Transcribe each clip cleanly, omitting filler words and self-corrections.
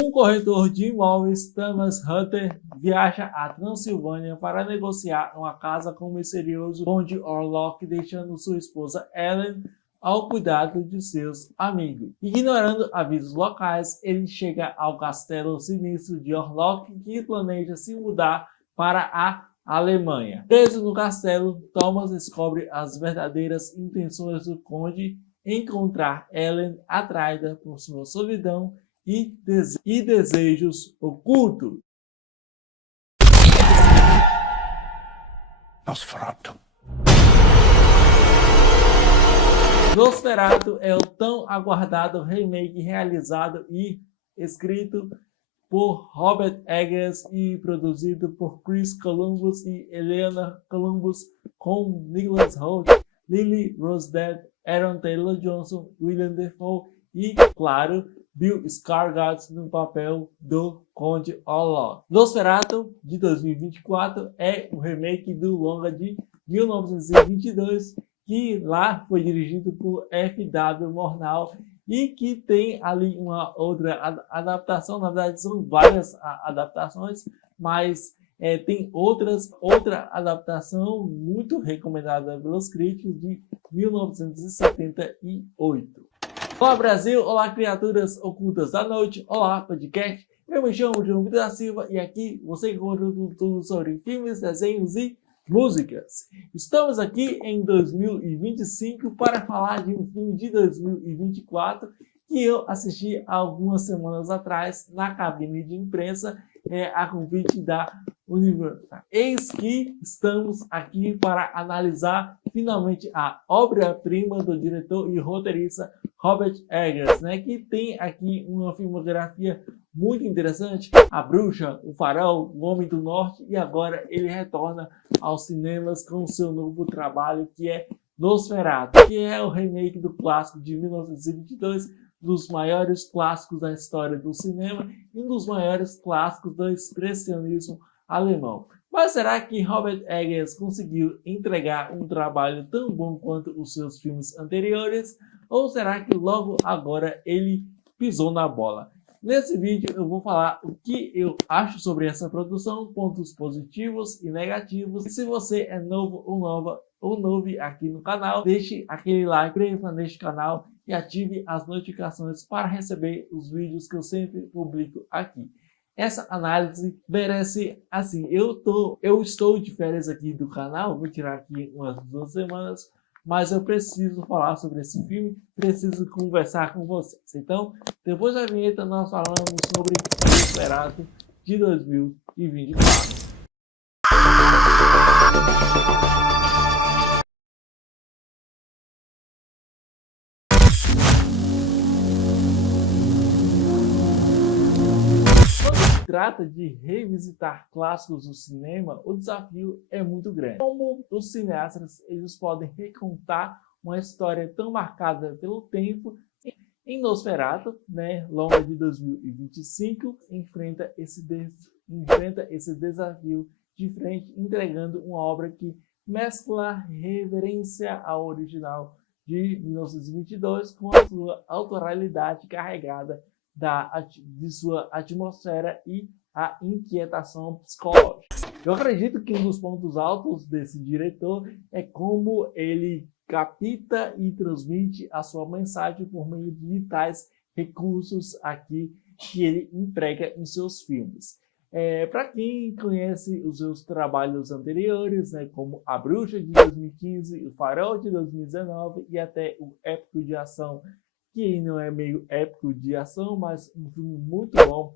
Um corretor de imóveis, Thomas Hunter, viaja à Transilvânia para negociar uma casa com o misterioso Conde Orlok, deixando sua esposa Ellen ao cuidado de seus amigos. Ignorando avisos locais, ele chega ao castelo sinistro de Orlok, que planeja se mudar para a Alemanha. Preso no castelo, Thomas descobre as verdadeiras intenções do conde: encontrar Ellen atraída por sua solidão e desejos ocultos. Nosferatu. Nosferatu é o tão aguardado remake realizado e escrito por Robert Eggers e produzido por Chris Columbus e Helena Columbus, com Nicholas Hoult, Lily Rose Depp, Aaron Taylor Johnson, William Dafoe e, claro, Bill Skarsgård no papel do Conde Orlok. Nosferatu, de 2024, é o remake do longa de 1922, que lá foi dirigido por F.W. Murnau e que tem ali uma outra adaptação. Na verdade, são várias adaptações, mas tem outra adaptação muito recomendada pelos críticos, de 1978. Olá Brasil, olá criaturas ocultas da noite, olá podcast. Eu me chamo João Vitor da Silva e aqui você encontra tudo sobre filmes, desenhos e músicas. Estamos aqui em 2025 para falar de um filme de 2024 que eu assisti há algumas semanas atrás na cabine de imprensa, a convite da Universal. Eis que estamos aqui para analisar finalmente a obra-prima do diretor e roteirista Robert Eggers, que tem aqui uma filmografia muito interessante: A Bruxa, O Farol, O Homem do Norte, e agora ele retorna aos cinemas com seu novo trabalho, que é Nosferatu, que é o remake do clássico de 1922, dos maiores clássicos da história do cinema e um dos maiores clássicos do expressionismo alemão. Mas será que Robert Eggers conseguiu entregar um trabalho tão bom quanto os seus filmes anteriores? Ou será que logo agora ele pisou na bola? Nesse vídeo eu vou falar o que eu acho sobre essa produção, pontos positivos e negativos. E se você é novo ou nova ou novo aqui no canal, deixe aquele like, inscreva neste canal e ative as notificações para receber os vídeos que eu sempre publico aqui. Essa análise merece, assim, eu estou de férias aqui do canal, vou tirar aqui umas 2 semanas, mas eu preciso falar sobre esse filme, preciso conversar com vocês. Então, depois da vinheta, nós falamos sobre Nosferatu de 2024. Trata de revisitar clássicos do cinema, o desafio é muito grande. Como os cineastas eles podem recontar uma história tão marcada pelo tempo? Em Nosferatu, longa de 2025, enfrenta esse desafio de frente, entregando uma obra que mescla reverência ao original de 1922 com a sua autoralidade carregada de sua atmosfera e a inquietação psicológica. Eu acredito que um dos pontos altos desse diretor é como ele capta e transmite a sua mensagem por meio de tais recursos aqui que ele emprega em seus filmes. Para quem conhece os seus trabalhos anteriores, como A Bruxa de 2015, O Farol de 2019 e até o épico de ação, que não é meio épico de ação, mas um filme muito bom,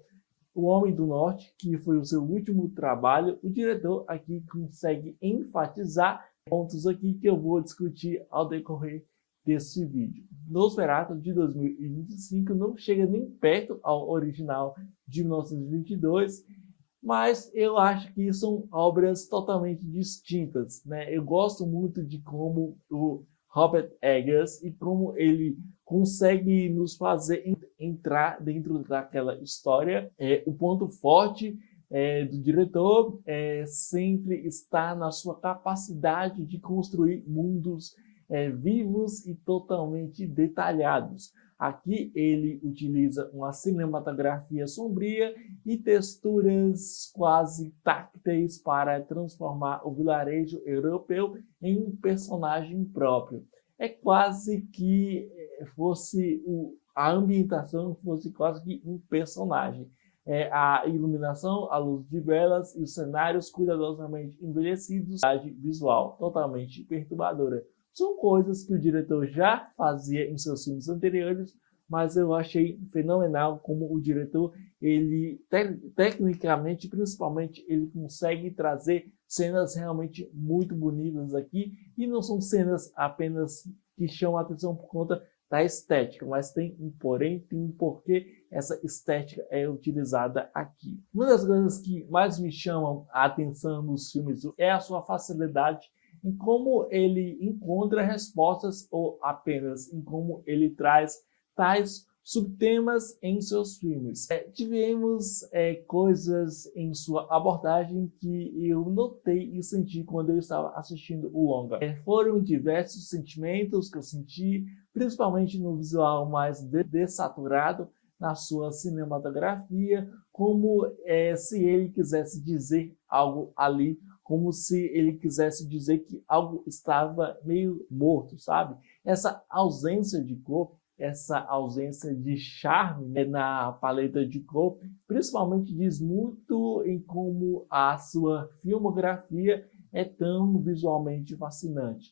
O Homem do Norte, que foi o seu último trabalho, o diretor aqui consegue enfatizar pontos aqui que eu vou discutir ao decorrer desse vídeo. Nosferatu de 2025 não chega nem perto ao original de 1922, mas eu acho que são obras totalmente distintas. Eu gosto muito de como o Robert Eggers e como ele consegue nos fazer entrar dentro daquela história. O ponto forte do diretor sempre está na sua capacidade de construir mundos vivos e totalmente detalhados. Aqui ele utiliza uma cinematografia sombria e texturas quase tácteis para transformar o vilarejo europeu em um personagem próprio. É quase que a ambientação fosse quase que um personagem. A iluminação, a luz de velas e os cenários cuidadosamente envelhecidos, a visual totalmente perturbadora. São coisas que o diretor já fazia em seus filmes anteriores, mas eu achei fenomenal como o diretor, ele tecnicamente, principalmente, ele consegue trazer cenas realmente muito bonitas aqui, e não são cenas apenas que chamam a atenção por conta da estética, mas tem um porém, tem um porquê essa estética é utilizada aqui. Uma das coisas que mais me chamam a atenção nos filmes é a sua facilidade em como ele encontra respostas ou apenas em como ele traz tais subtemas em seus filmes. Tivemos coisas em sua abordagem que eu notei e senti quando eu estava assistindo o longa. Foram diversos sentimentos que eu senti, principalmente no visual mais desaturado, na sua cinematografia, como se ele quisesse dizer algo ali, como se ele quisesse dizer que algo estava meio morto, sabe? Essa ausência de cor, essa ausência de charme, né, na paleta de cor, principalmente diz muito em como a sua filmografia é tão visualmente fascinante.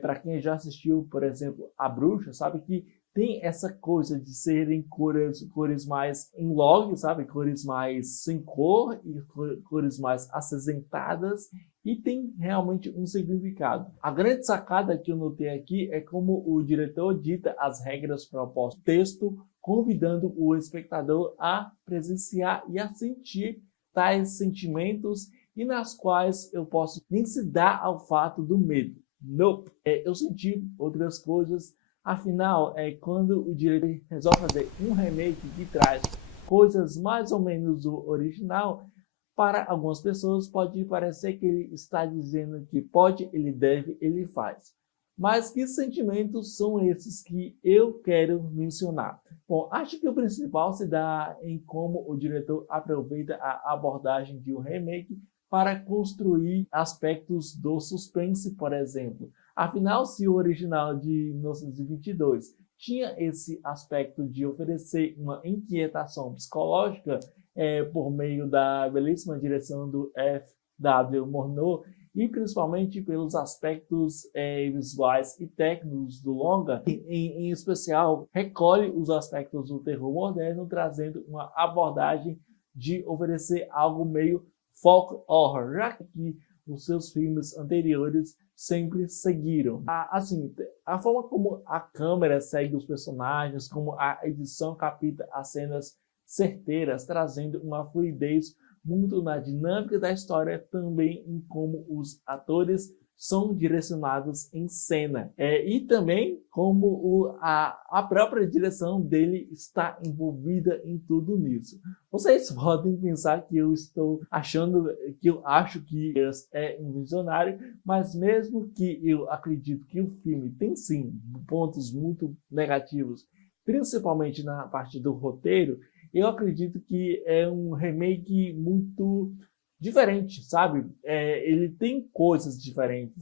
Para quem já assistiu, por exemplo, A Bruxa, sabe que tem essa coisa de serem cores mais em log, sabe? Cores mais sem cor e cores mais acinzentadas, e tem realmente um significado. A grande sacada que eu notei aqui é como o diretor dita as regras propostas no texto, convidando o espectador a presenciar e a sentir tais sentimentos, e nas quais eu posso nem se dar ao fato do medo. Nope. Eu senti outras coisas. Afinal, quando o diretor resolve fazer um remake que traz coisas mais ou menos do original, para algumas pessoas pode parecer que ele está dizendo que pode, ele deve, ele faz. Mas que sentimentos são esses que eu quero mencionar? Bom, acho que o principal se dá em como o diretor aproveita a abordagem de um remake para construir aspectos do suspense, por exemplo. Afinal, se o original de 1922 tinha esse aspecto de oferecer uma inquietação psicológica por meio da belíssima direção do F.W. Murnau, e principalmente pelos aspectos visuais e técnicos do longa, em especial recolhe os aspectos do terror moderno, trazendo uma abordagem de oferecer algo meio folk horror, já que os seus filmes anteriores sempre seguiram. A forma como a câmera segue os personagens, como a edição capta as cenas certeiras, trazendo uma fluidez muito na dinâmica da história, também em como os atores são direcionados em cena. E também como a própria direção dele está envolvida em tudo nisso. Vocês podem pensar que eu estou achando, que eu acho que é um visionário, mas mesmo que eu acredito que o filme tem sim pontos muito negativos, principalmente na parte do roteiro, eu acredito que é um remake muito diferente, sabe? Ele tem coisas diferentes.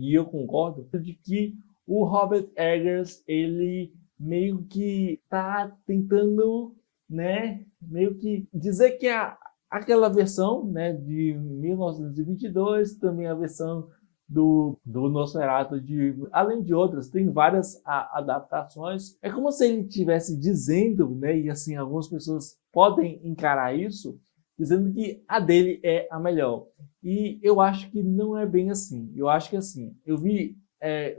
E eu concordo de que o Robert Eggers, ele meio que tá tentando, né, meio que dizer que aquela versão, né, de 1922, também a versão do Nosferatu, além de outras, tem várias adaptações. É como se ele estivesse dizendo, né, e assim, algumas pessoas podem encarar isso, dizendo que a dele é a melhor. E eu acho que não é bem assim. Eu acho que assim, eu vi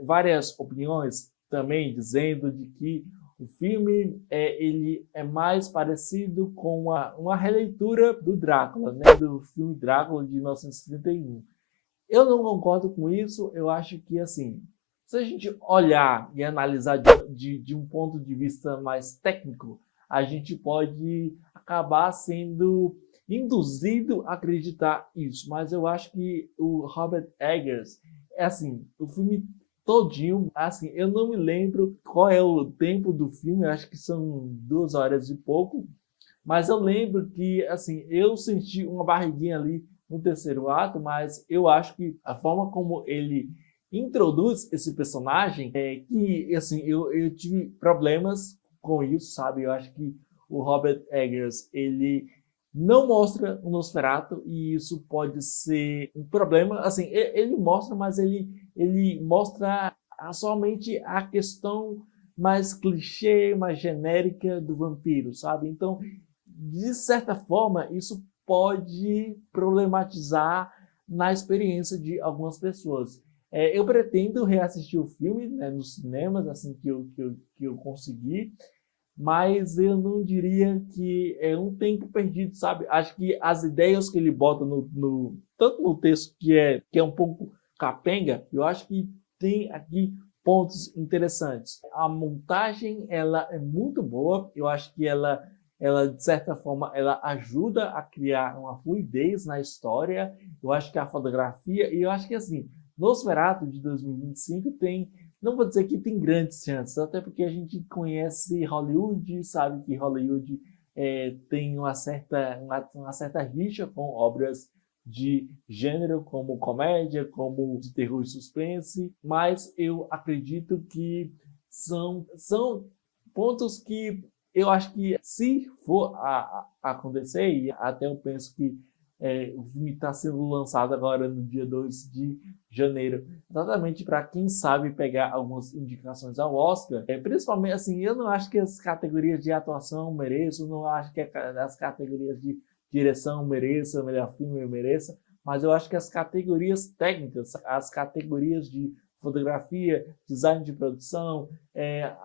várias opiniões também dizendo de que o filme ele é mais parecido com uma releitura do Drácula, né, do filme Drácula de 1931. Eu não concordo com isso. Eu acho que, assim, se a gente olhar e analisar de um ponto de vista mais técnico, a gente pode acabar sendo induzido a acreditar isso. Mas eu acho que o Robert Eggers, assim, o filme todinho. Assim, eu não me lembro qual é o tempo do filme, eu acho que são 2 horas e pouco, mas eu lembro que, assim, eu senti uma barriguinha ali no terceiro ato, mas eu acho que a forma como ele introduz esse personagem é que, assim, eu tive problemas com isso, sabe? Eu acho que o Robert Eggers, ele não mostra o Nosferatu e isso pode ser um problema. Assim, ele mostra, mas ele mostra somente a questão mais clichê, mais genérica do vampiro, sabe? Então, de certa forma, isso pode problematizar na experiência de algumas pessoas. Eu pretendo reassistir o filme, né, nos cinemas, assim que eu conseguir, mas eu não diria que é um tempo perdido, sabe? Acho que as ideias que ele bota tanto no texto que é um pouco capenga, eu acho que tem aqui pontos interessantes. A montagem, ela é muito boa, eu acho que ela de certa forma, ela ajuda a criar uma fluidez na história. Eu acho que a fotografia, e eu acho que assim, Nosferatu de 2025 tem, não vou dizer que tem grandes chances, até porque a gente conhece Hollywood, sabe que Hollywood tem uma certa rixa com obras de gênero, como comédia, como de terror e suspense, mas eu acredito que são pontos que eu acho que se for a acontecer, e até eu penso que o filme está sendo lançado agora no dia 2 de janeiro, exatamente para quem sabe pegar algumas indicações ao Oscar, principalmente assim, eu não acho que as categorias de atuação mereçam, não acho que as categorias de direção mereçam, melhor filme mereça, mas eu acho que as categorias técnicas, as categorias de fotografia, design de produção,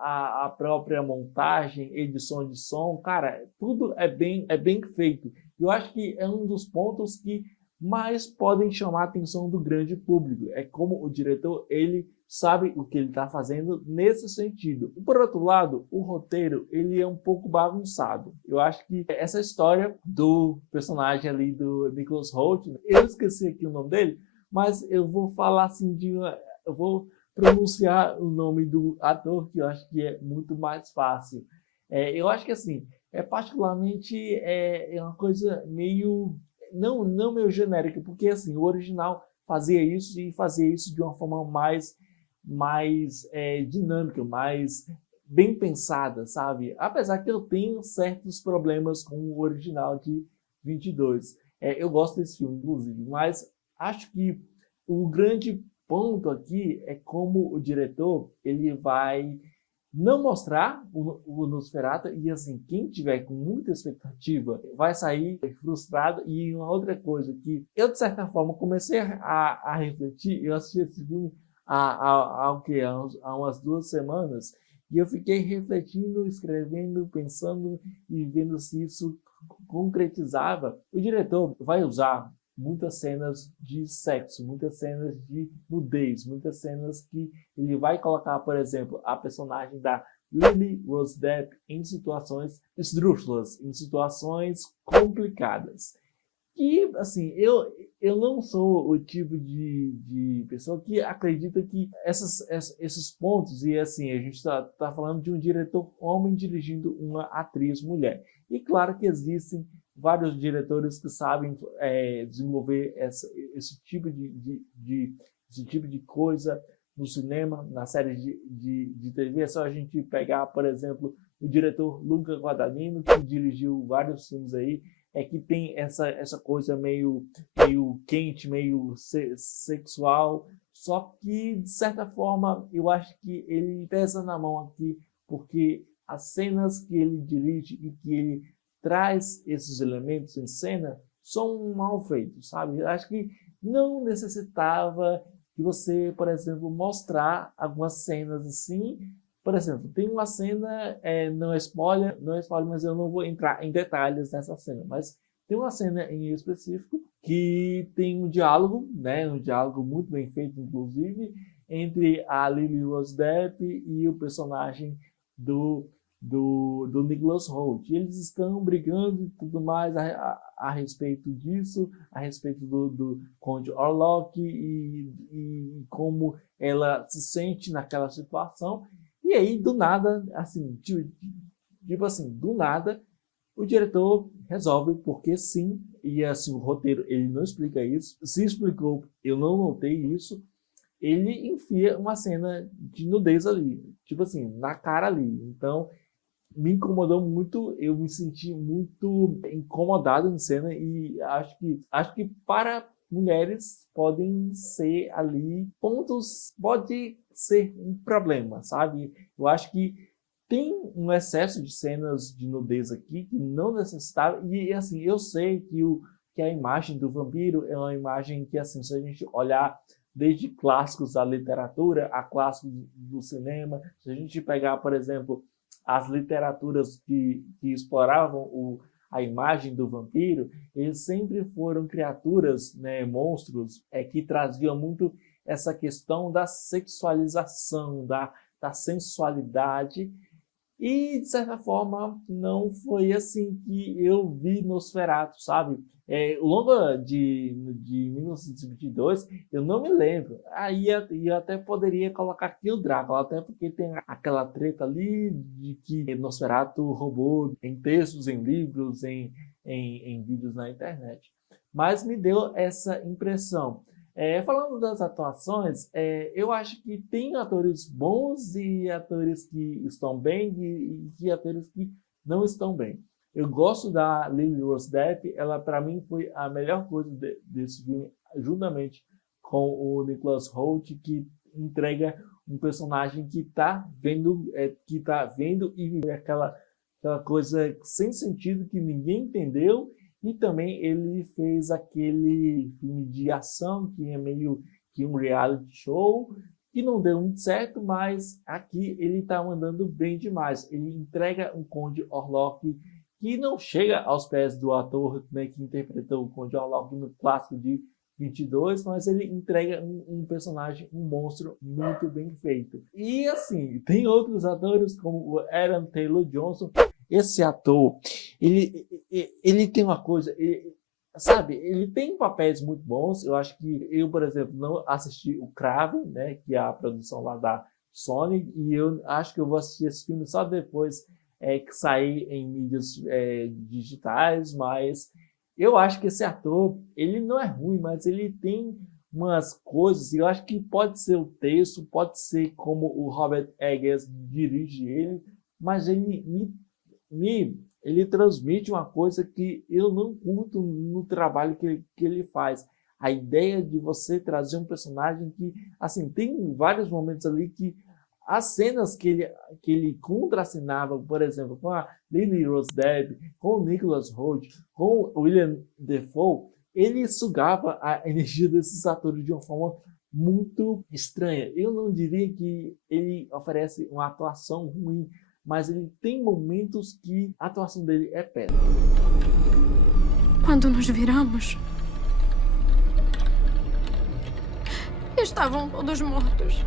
a própria montagem, edição de som, cara, tudo é bem feito. Eu acho que é um dos pontos que mais podem chamar a atenção do grande público. É como o diretor, ele sabe o que ele está fazendo nesse sentido. Por outro lado, o roteiro, ele é um pouco bagunçado. Eu acho que essa história do personagem ali do Nicholas Hoult, eu esqueci aqui o nome dele, mas eu vou falar assim eu vou pronunciar o nome do ator, que eu acho que é muito mais fácil. Eu acho que assim, particularmente é uma coisa meio não meio genérica, porque assim, o original fazia isso e fazia isso de uma forma mais dinâmica, mais bem pensada, sabe? Apesar que eu tenho certos problemas com o original de 22. Eu gosto desse filme, inclusive, mas acho que o grande ponto aqui é como o diretor ele vai não mostrar o Nosferatu e assim, quem tiver com muita expectativa vai sair frustrado. E uma outra coisa que eu de certa forma comecei a refletir, eu assisti esse filme há umas 2 semanas e eu fiquei refletindo, escrevendo, pensando e vendo se isso concretizava. O diretor vai usar muitas cenas de sexo, muitas cenas de nudez, muitas cenas que ele vai colocar, por exemplo, a personagem da Lily Rose Depp em situações esdrúxulas, em situações complicadas. E, assim, eu não sou o tipo de pessoa que acredita que esses pontos, e assim, a gente está falando de um diretor homem dirigindo uma atriz mulher. E claro que existem vários diretores que sabem desenvolver esse tipo esse tipo de coisa no cinema, na série de TV. É só a gente pegar, por exemplo, o diretor Luca Guadagnino, que dirigiu vários filmes aí, que tem essa coisa meio quente, meio sexual, só que, de certa forma, eu acho que ele pesa na mão aqui, porque as cenas que ele dirige e que ele traz esses elementos em cena são mal feitos, sabe? Eu acho que não necessitava que você, por exemplo, mostrar algumas cenas assim. Por exemplo, tem uma cena, não é spoiler, mas eu não vou entrar em detalhes nessa cena, mas tem uma cena em específico que tem um diálogo, né, um diálogo muito bem feito, inclusive, entre a Lily Rose Depp e o personagem do do Nicholas Hoult. E eles estão brigando e tudo mais a respeito disso, a respeito do Conde Orlok e como ela se sente naquela situação. E aí, do nada, assim, tipo assim, do nada, o diretor resolve, porque sim, e assim, o roteiro ele não explica isso. Se explicou, eu não notei isso. Ele enfia uma cena de nudez ali, tipo assim, na cara ali. Então, me incomodou muito, eu me senti muito incomodado na cena e acho que para mulheres podem ser ali pontos, pode ser um problema, sabe? Eu acho que tem um excesso de cenas de nudez aqui que não necessitava, e assim, eu sei que a imagem do vampiro é uma imagem que, assim, se a gente olhar desde clássicos da literatura a clássicos do cinema, se a gente pegar, por exemplo, as literaturas que exploravam a imagem do vampiro, eles sempre foram criaturas, né, monstros, que traziam muito essa questão da sexualização, da sensualidade. E, de certa forma, não foi assim que eu vi Nosferatu, sabe? O longa de 1922, eu não me lembro. Aí eu até poderia colocar aqui o Drácula, até porque tem aquela treta ali de que Nosferatu roubou em textos, em livros, em vídeos na internet. Mas me deu essa impressão. Falando das atuações, eu acho que tem atores bons e atores que estão bem e atores que não estão bem. Eu gosto da Lily Rose Depp, ela para mim foi a melhor coisa desse filme, juntamente com o Nicholas Hoult, que entrega um personagem que está vendo e vive aquela coisa sem sentido que ninguém entendeu. E também ele fez aquele filme de ação que é meio que um reality show, que não deu muito certo, mas aqui ele está mandando bem demais. Ele entrega um Conde Orlok que não chega aos pés do ator, né, que interpretou o Conde Orlok no clássico de 22, mas ele entrega um personagem, um monstro muito bem feito. E assim, tem outros atores como o Aaron Taylor-Johnson. Esse ator, ele tem uma coisa, sabe, ele tem papéis muito bons. Eu acho que eu, por exemplo, não assisti o Kraven, né, que é a produção lá da Sony, e eu acho que eu vou assistir esse filme só depois que sair em mídias digitais, mas eu acho que esse ator, ele não é ruim, mas ele tem umas coisas, e eu acho que pode ser o texto, pode ser como o Robert Eggers dirige ele, mas ele transmite uma coisa que eu não curto no trabalho que ele faz. A ideia de você trazer um personagem que, assim, tem vários momentos ali que as cenas que ele contracenava, por exemplo, com a Lily Rose Depp, com o Nicholas Hoult, com o William Dafoe, ele sugava a energia desses atores de uma forma muito estranha. Eu não diria que ele oferece uma atuação ruim, mas ele tem momentos que a atuação dele é péssima. Quando nos viramos, estavam todos mortos.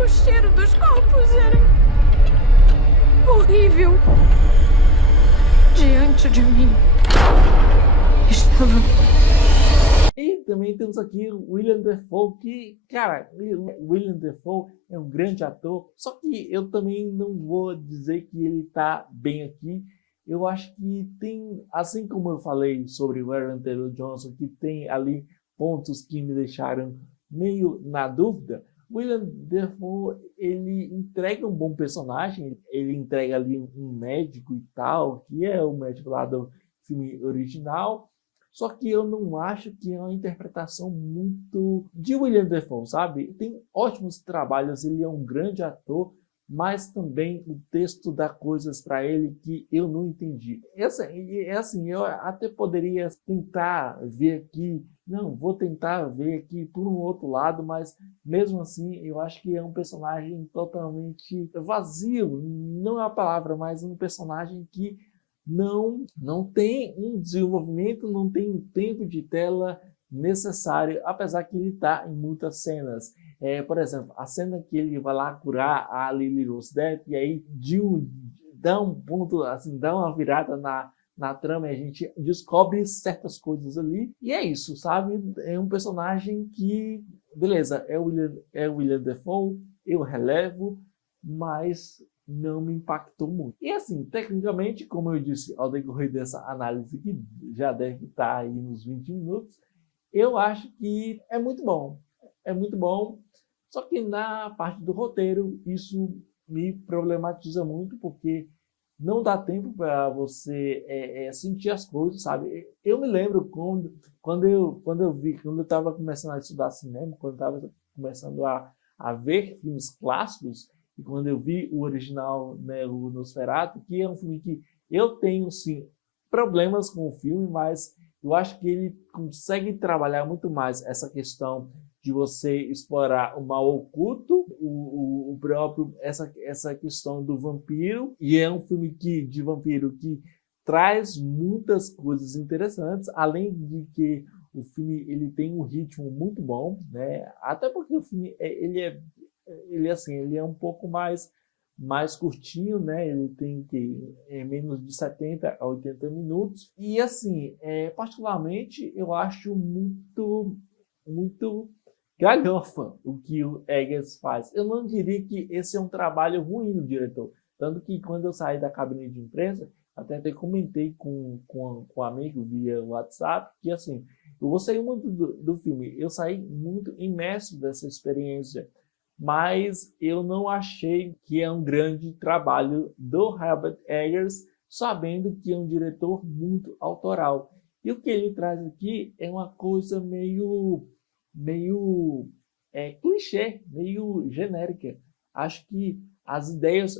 O cheiro dos corpos era horrível. Diante de mim estava... E também temos aqui o William Dafoe, que, cara, o William Dafoe é um grande ator, só que eu também não vou dizer que ele está bem aqui. Eu acho que tem, assim como eu falei sobre o Aaron Taylor-Johnson, que tem ali pontos que me deixaram meio na dúvida, William Dafoe, ele entrega um bom personagem, ele entrega ali um médico e tal, que é o médico lá do filme original, só que eu não acho que é uma interpretação muito de William Dafoe, sabe? Tem ótimos trabalhos, ele é um grande ator, mas também o texto dá coisas para ele que eu não entendi. Assim, eu até poderia tentar ver aqui, não, vou tentar ver aqui por um outro lado, mas mesmo assim eu acho que é um personagem totalmente vazio, não é a palavra, mas um personagem que não tem um desenvolvimento, não tem um tempo de tela necessário, apesar que ele está em muitas cenas. Por exemplo, a cena que ele vai lá curar a Lily Rose Depp, e aí dá um ponto, assim, dá uma virada na trama, e a gente descobre certas coisas ali, e é isso, sabe? É um personagem que, beleza, é o William Dafoe, eu relevo, mas não me impactou muito. E assim, tecnicamente, como eu disse ao decorrer dessa análise, que já deve estar aí nos 20 minutos, eu acho que é muito bom. É muito bom, só que na parte do roteiro, isso me problematiza muito, porque não dá tempo para você sentir as coisas, sabe? Eu me lembro quando eu estava começando a estudar cinema, quando eu estava começando a ver filmes clássicos, e quando eu vi o original, né, o Nosferatu, que é um filme que eu tenho, sim, problemas com o filme, mas eu acho que ele consegue trabalhar muito mais essa questão de você explorar o mal oculto, o próprio, essa questão do vampiro, e é um filme de vampiro que traz muitas coisas interessantes, além de que o filme ele tem um ritmo muito bom, né? Até porque o filme ele é um pouco mais curtinho, né? Ele tem menos de 70 a 80 minutos. E assim, particularmente, eu acho muito galhofa o que o Eggers faz. Eu não diria que esse é um trabalho ruim do diretor. Tanto que quando eu saí da cabine de imprensa, até comentei com um amigo via WhatsApp, que assim, eu gostei muito do filme. Eu saí muito imerso dessa experiência, mas eu não achei que é um grande trabalho do Robert Eggers, sabendo que é um diretor muito autoral. E o que ele traz aqui é uma coisa meio clichê, meio genérica. Acho que as ideias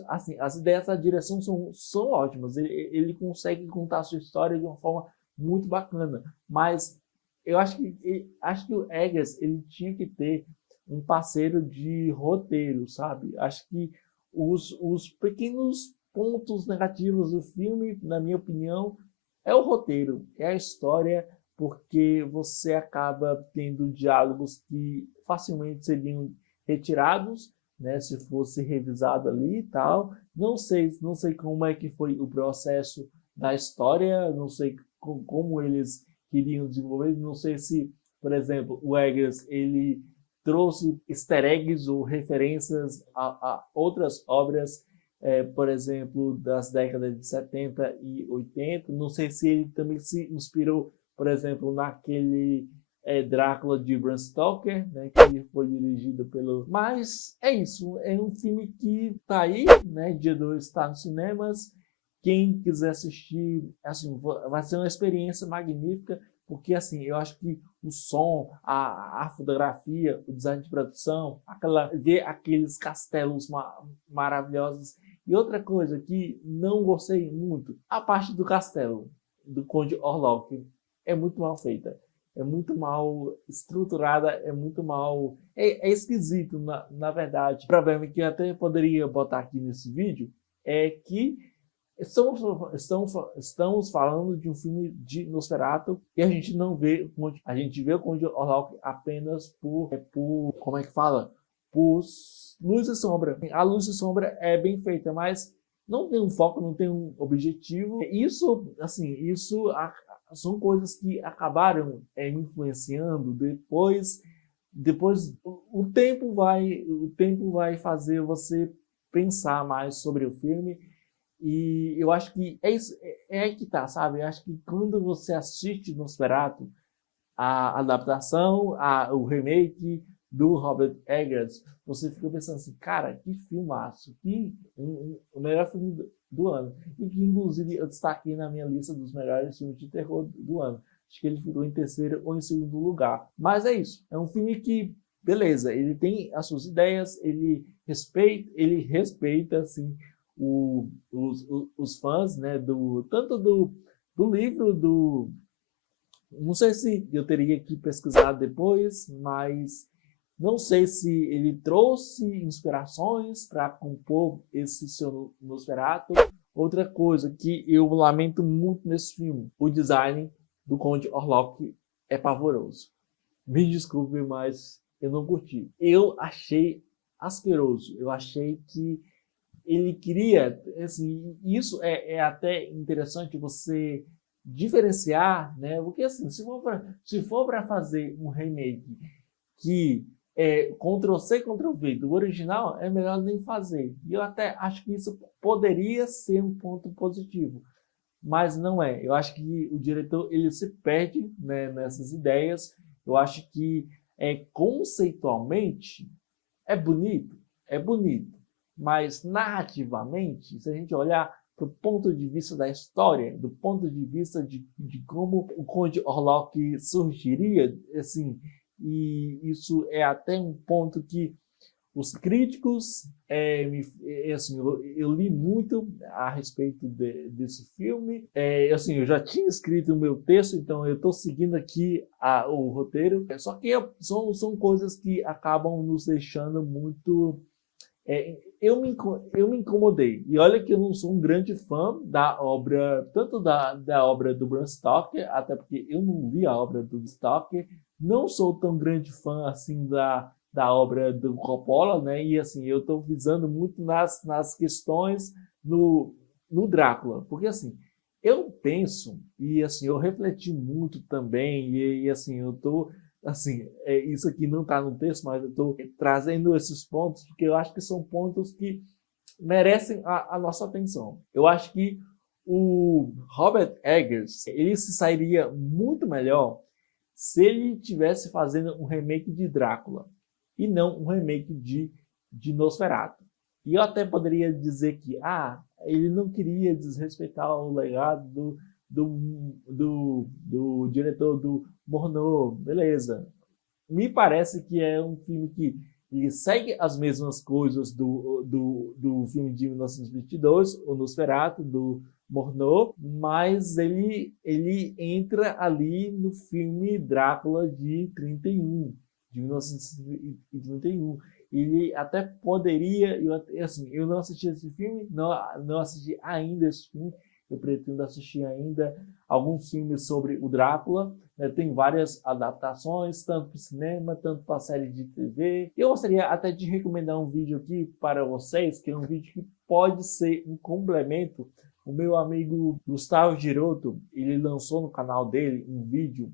da direção são ótimas. Ele consegue contar a sua história de uma forma muito bacana, mas eu acho que o Eggers ele tinha que ter um parceiro de roteiro, sabe? Acho que os pequenos pontos negativos do filme, na minha opinião, é o roteiro, é a história, porque você acaba tendo diálogos que facilmente seriam retirados, né, se fosse revisado ali e tal. Não sei como é que foi o processo da história, não sei como eles queriam desenvolver, não sei se, por exemplo, o Eggers ele trouxe easter eggs ou referências a outras obras, por exemplo, das décadas de 70 e 80. Não sei se ele também se inspirou, por exemplo, naquele Drácula de Bram Stoker, né, que foi dirigido pelo... Mas é isso, é um filme que tá aí, né, dia 2 está nos cinemas. Quem quiser assistir, assim, vai ser uma experiência magnífica, porque assim, eu acho que o som, a fotografia, o design de produção, ver aqueles castelos maravilhosos. E outra coisa que não gostei muito, a parte do castelo, do Conde Orlok, é muito mal feita. É muito mal estruturada, é muito mal... É esquisito, na verdade. O problema que eu até poderia botar aqui nesse vídeo é que estamos falando de um filme de Nosferatu e a gente não vê, a gente vê o Conde Orlok apenas por como é que fala? Por luz e sombra. A luz e sombra é bem feita, mas não tem um foco, não tem um objetivo. Isso são coisas que acabaram me influenciando depois. O tempo vai fazer você pensar mais sobre o filme. E eu acho que é isso, aí que tá, sabe? Eu acho que quando você assiste Nosferatu, a adaptação, o remake do Robert Eggers, você fica pensando assim, cara, que filmaço, o melhor filme do ano. E que, inclusive, eu destaquei na minha lista dos melhores filmes de terror do ano. Acho que ele ficou em terceiro ou em segundo lugar. Mas é isso, é um filme que, beleza, ele tem as suas ideias, ele respeita, assim, os fãs, né, tanto do livro, não sei se eu teria que pesquisar depois, mas não sei se ele trouxe inspirações para compor esse seu Nosferatu. Outra coisa que eu lamento muito nesse filme, o design do Conde Orlok é pavoroso. Me desculpe, mas eu não curti. Eu achei asqueroso. Eu achei que ele queria, assim, isso é até interessante você diferenciar, né? Porque assim, se for para fazer um remake que é Ctrl+C, Ctrl+V do original, é melhor nem fazer. E eu até acho que isso poderia ser um ponto positivo, mas não é. Eu acho que o diretor ele se perde, né, nessas ideias. Eu acho que conceitualmente é bonito, mas narrativamente, se a gente olhar do ponto de vista da história, do ponto de vista de como o Conde Orlok surgiria, assim, e isso é até um ponto que os críticos, assim, eu li muito a respeito desse filme. Assim, eu já tinha escrito o meu texto, então eu estou seguindo aqui o roteiro. Só que são coisas que acabam nos deixando muito... eu me incomodei. E olha que eu não sou um grande fã da obra, tanto da obra do Bram Stoker, até porque eu não li a obra do Stoker. Não sou tão grande fã assim da obra do Coppola, né? E assim, eu estou visando muito nas questões no Drácula, porque assim, eu penso e assim, eu refleti muito também e assim, eu estou assim, isso aqui não está no texto, mas eu estou trazendo esses pontos porque eu acho que são pontos que merecem a nossa atenção. Eu acho que o Robert Eggers, ele se sairia muito melhor se ele estivesse fazendo um remake de Drácula e não um remake de Nosferatu. E eu até poderia dizer que ele não queria desrespeitar o legado do diretor do Murnau, beleza. Me parece que é um filme que ele segue as mesmas coisas do filme de 1922, o Nosferatu, do Murnau, mas ele entra ali no filme Drácula de 1931. Ele até poderia, eu não assisti esse filme, não assisti ainda esse filme, eu pretendo assistir ainda alguns filmes sobre o Drácula, né? Tem várias adaptações, tanto para o cinema, tanto para a série de TV. Eu gostaria até de recomendar um vídeo aqui para vocês, que é um vídeo que pode ser um complemento. O meu amigo Gustavo Giroto, ele lançou no canal dele um vídeo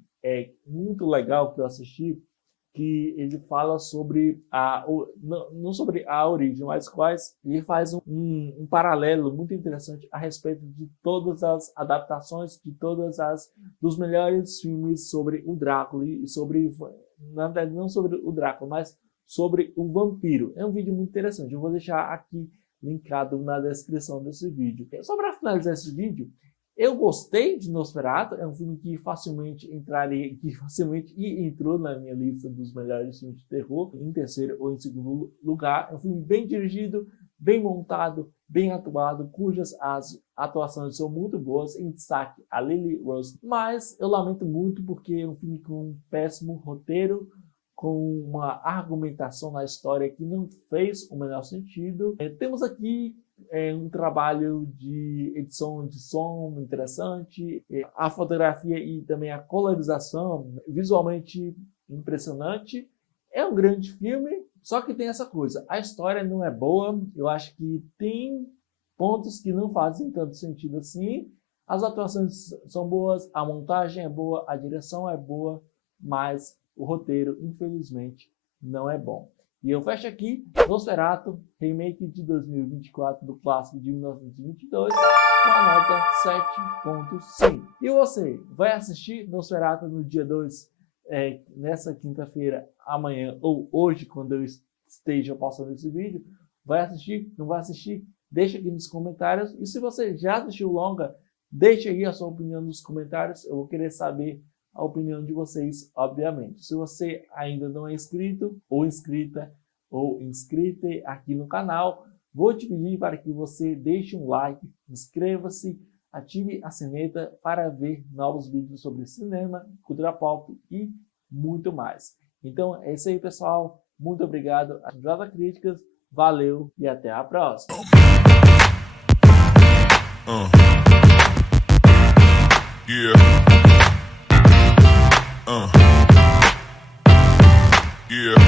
muito legal que eu assisti, que ele fala sobre não sobre a origem, mas ele faz um paralelo muito interessante a respeito de todas as adaptações, de dos melhores filmes sobre o Drácula e na verdade não sobre o Drácula, mas sobre o vampiro. É um vídeo muito interessante, eu vou deixar aqui linkado na descrição desse vídeo. Só para finalizar esse vídeo, eu gostei de Nosferatu, é um filme que facilmente entrou na minha lista dos melhores filmes de terror, em terceiro ou em segundo lugar. É um filme bem dirigido, bem montado, bem atuado, cujas as atuações são muito boas, em destaque a Lily Rose. Mas eu lamento muito porque é um filme com um péssimo roteiro, com uma argumentação na história que não fez o menor sentido. Temos aqui um trabalho de edição de som interessante, a fotografia e também a colorização visualmente impressionante. É um grande filme, só que tem essa coisa, a história não é boa, eu acho que tem pontos que não fazem tanto sentido assim, as atuações são boas, a montagem é boa, a direção é boa, mas o roteiro, infelizmente, não é bom. E eu fecho aqui Nosferatu, remake de 2024 do clássico de 1922, com a nota 7.5. E você, vai assistir Nosferatu no dia 2, nessa quinta-feira, amanhã ou hoje, quando eu esteja postando esse vídeo? Vai assistir? Não vai assistir? Deixa aqui nos comentários. E se você já assistiu o longa, deixa aí a sua opinião nos comentários. Eu vou querer saber a opinião de vocês, obviamente. Se você ainda não é inscrito ou inscrita ou inscrita aqui no canal, vou te pedir para que você deixe um like, inscreva-se, ative a sineta para ver novos vídeos sobre cinema, cultura pop e muito mais. Então é isso aí, pessoal. Muito obrigado. Ajuda Críticas. Valeu e até a próxima.